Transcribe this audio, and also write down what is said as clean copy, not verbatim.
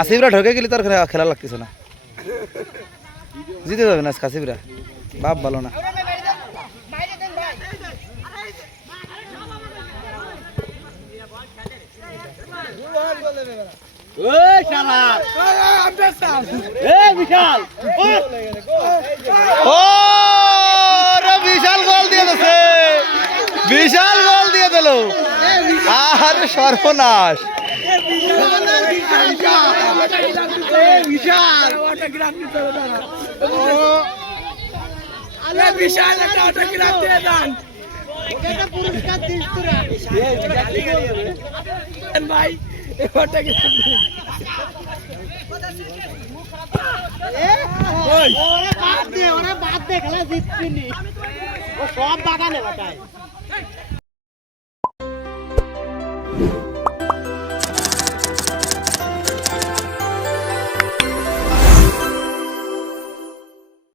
আসিফরা ঢোকে গেলে তোর খেলা লাগতেছে না, জিতে যাবে না আসিফরা, বাপ ভালো না। বিশাল গোল দিয়ে দিছে, বিশাল গোল দিয়ে দিল, আরে সর্বনাশ। ভাই বাদ দে খেলা জিতছিনি, ও সব বাগানে বাটায়।